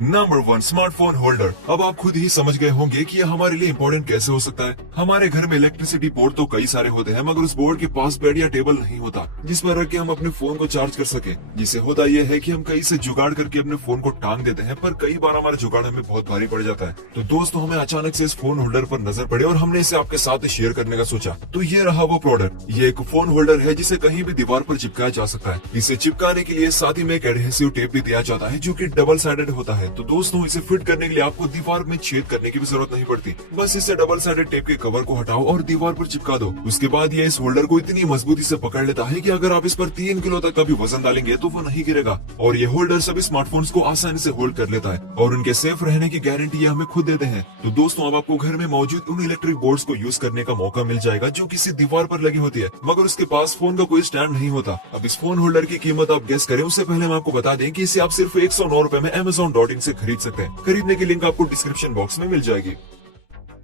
Number 1 smartphone holder. अब आप खुद ही समझ गए होंगे कि यह हमारे लिए इम्पोर्टेंट कैसे हो सकता है। हमारे घर में इलेक्ट्रिसिटी बोर्ड तो कई सारे होते हैं, मगर उस बोर्ड के पास बेड या टेबल नहीं होता जिस पर रख के हम अपने फोन को चार्ज कर सके। जिससे होता यह है कि हम कहीं से जुगाड़ करके अपने फोन को टांग देते हैं, पर कई बार हमारा जुगाड़ हमें बहुत भारी पड़ जाता है। तो दोस्तों, हमें अचानक से इस फोन होल्डर पर नजर पड़े और हमने इसे आपके साथ शेयर करने का सोचा। तो ये रहा वो प्रोडक्ट। ये एक फोन होल्डर है जिसे कहीं भी दीवार पर चिपकाया जा सकता है। इसे चिपकाने के लिए साथ ही में एक एडहेसिव टेप भी दिया जाता है जो कि डबल साइडेड होता है। तो दोस्तों, इसे फिट करने के लिए आपको दीवार में छेद करने की भी जरूरत नहीं पड़ती। बस इसे डबल साइडेड टेप के कवर को हटाओ और दीवार पर चिपका दो। उसके बाद ये इस होल्डर को इतनी मजबूती से पकड़ लेता है कि अगर आप इस पर 3 किलो तक का भी वजन डालेंगे तो वो नहीं गिरेगा। और ये होल्डर सभी स्मार्टफोन्स को आसानी से होल्ड कर लेता है और उनके सेफ रहने की गारंटी ये हमें खुद देते हैं। तो दोस्तों, अब आपको घर में मौजूद उन इलेक्ट्रिक बोर्ड्स को यूज करने का मौका मिल जाएगा जो किसी दीवार पर लगी होती है, मगर उसके पास फोन का कोई स्टैंड नहीं होता। अब इस फोन होल्डर की कीमत आप गेस करें उससे पहले हम आपको बता दें कि इसे आप सिर्फ 109 रुपए में Amazon.in से खरीद सकते हैं। खरीदने की लिंक आपको डिस्क्रिप्शन बॉक्स में मिल जाएगी।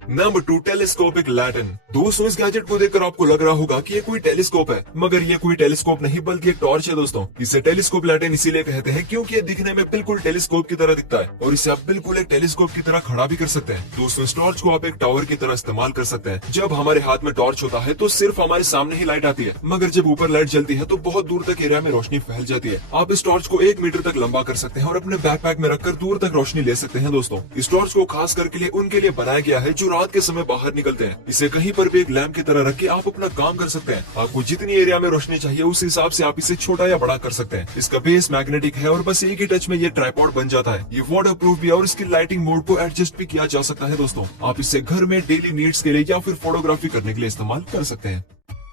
Number 2 telescopic lantern. दोस्तों, इस गैजेट को देखकर आपको लग रहा होगा कि ये कोई टेलीस्कोप है, मगर ये कोई टेलीस्कोप नहीं बल्कि एक टॉर्च है। दोस्तों, इसे टेलीस्कोप लैंटर्न इसीलिए कहते हैं क्योंकि ये दिखने में बिल्कुल टेलीस्कोप की तरह दिखता है और इसे आप बिल्कुल एक टेलीस्कोप की तरह खड़ा भी कर सकते हैं। दोस्तों, इस टॉर्च को आप एक टावर की तरह इस्तेमाल कर सकते हैं। जब हमारे हाथ में टॉर्च होता है तो सिर्फ हमारे सामने ही लाइट आती है, मगर जब ऊपर लाइट जलती है तो बहुत दूर तक एरिया में रोशनी फैल जाती है। आप इस टॉर्च को 1 मीटर तक लंबा कर सकते हैं और अपने बैकपैक में रखकर दूर तक रोशनी ले सकते हैं। दोस्तों, इस टॉर्च को खास करके उनके लिए बनाया गया है जो रात के समय बाहर निकलते हैं। इसे कहीं पर भी एक लैंप की तरह रख के आप अपना काम कर सकते हैं। आपको जितनी एरिया में रोशनी चाहिए उस हिसाब से आप इसे छोटा या बड़ा कर सकते हैं। इसका बेस मैग्नेटिक है और बस एक ही टच में ये ट्राइपॉड बन जाता है। ये वाटर प्रूफ भी है और इसकी लाइटिंग मोड को एडजस्ट भी किया जा सकता है। दोस्तों, आप इसे घर में डेली नीड्स के लिए या फिर फोटोग्राफी करने के लिए इस्तेमाल कर सकते हैं।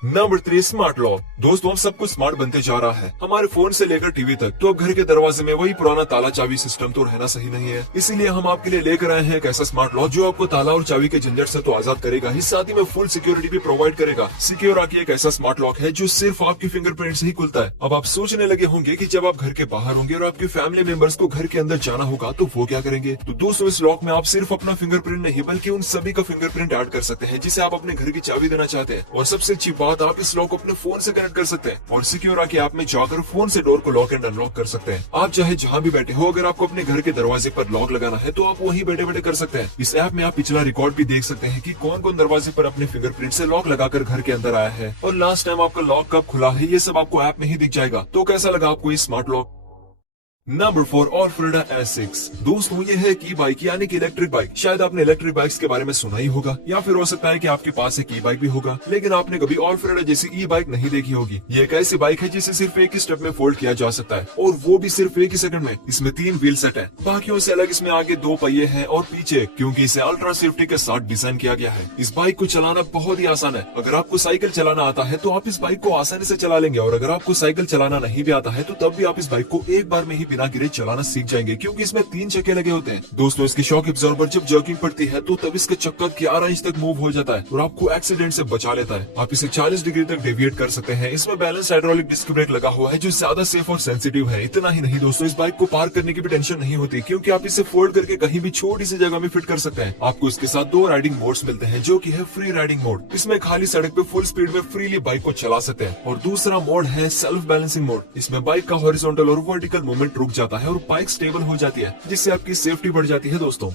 Number 3 smart lock. दोस्तों, अब सब कुछ स्मार्ट बनते जा रहा है, हमारे फोन से लेकर टीवी तक। तो अब घर के दरवाजे में वही पुराना ताला चाबी सिस्टम तो रहना सही नहीं है। इसीलिए हम आपके लिए लेकर आए हैं एक ऐसा स्मार्ट लॉक जो आपको ताला और चाबी के झंझट से तो आजाद करेगा ही, साथ ही में फुल सिक्योरिटी भी प्रोवाइड करेगा। सिक्योर आकी एक ऐसा स्मार्ट लॉक है जो सिर्फ आपकी फिंगरप्रिंट से ही खुलता है। अब आप सोचने लगे होंगे कि जब आप घर के बाहर होंगे और आपके फैमिली मेंबर्स को घर के अंदर जाना होगा तो वो क्या करेंगे। तो दोस्तों, इस लॉक में आप सिर्फ अपना फिंगरप्रिंट नहीं बल्कि उन सभी का फिंगरप्रिंट ऐड कर सकते हैं जिसे आप अपने घर की चाबी देना चाहते हैं। और सबसे अच्छी बात, आप इस लॉक को अपने फोन से कनेक्ट कर सकते हैं और सिक्योर आकी ऐप में जाकर फोन से डोर को लॉक एंड अनलॉक कर सकते हैं। आप चाहे जहां भी बैठे हो, अगर आपको अपने घर के दरवाजे पर लॉक लगाना है तो आप वहीं बैठे बैठे कर सकते हैं। इस ऐप में आप पिछला रिकॉर्ड भी देख सकते हैं कि कौन कौन दरवाजे पर अपने फिंगरप्रिंट से लॉक लगाकर घर के अंदर आया है और लास्ट टाइम आपका लॉक कब खुला है, ये सब आपको ऐप में ही दिख जाएगा। तो कैसा लगा आपको ये स्मार्ट लॉक? Number 4 ऑलफ्रेडा S6। दोस्तों, ये है की बाइक यानी कि इलेक्ट्रिक बाइक। शायद आपने इलेक्ट्रिक बाइक्स के बारे में सुना ही होगा या फिर हो सकता है कि आपके पास एक ई बाइक भी होगा, लेकिन आपने कभी ऑलफ्रेडा जैसी ई बाइक नहीं देखी होगी। ये एक ऐसी बाइक है जिसे सिर्फ एक ही स्टेप में फोल्ड किया जा सकता है और वो भी सिर्फ एक ही सेकंड में। इसमें 3 व्हील सेट है, बाकियों से अलग इसमें आगे 2 पहिए हैं और पीछे, क्योंकि इसे अल्ट्रा सेफ्टी के साथ डिजाइन किया गया है। इस बाइक को चलाना बहुत ही आसान है। अगर आपको साइकिल चलाना आता है तो आप इस बाइक को आसानी से चला लेंगे, और अगर आपको साइकिल चलाना नहीं भी आता है तो तब भी आप इस बाइक को एक बार में ही बिना गिरे चलाना सीख जाएंगे, क्योंकि इसमें 3 चक्के लगे होते हैं। दोस्तों, इसकी शॉक एब्जॉर्बर जब जर्किंग पड़ती है तो तब इसका चक्का 11 इंच तक मूव हो जाता है और आपको एक्सीडेंट से बचा लेता है। आप इसे 40 डिग्री तक डेविएट कर सकते हैं। इसमें बैलेंस हाइड्रोलिक डिस्क ब्रेक लगा हुआ है जो ज्यादा सेफ और सेंसिटिव है। इतना ही नहीं दोस्तों, इस बाइक को पार्क करने की भी टेंशन नहीं होती, क्योंकि आप इसे फोल्ड करके कहीं भी छोटी सी जगह में फिट कर सकते हैं। आपको इसके साथ 2 राइडिंग मोड्स मिलते हैं जो की है फ्री राइडिंग मोड। इसमें खाली सड़क पे फुल स्पीड में फ्रीली बाइक को चला सकते हैं, और दूसरा मोड है सेल्फ बैलेंसिंग मोड। इसमें बाइक का हॉरिजॉन्टल और वर्टिकल मूवमेंट रुक जाता है और बाइक स्टेबल हो जाती है, जिससे आपकी सेफ्टी बढ़ जाती है। दोस्तों,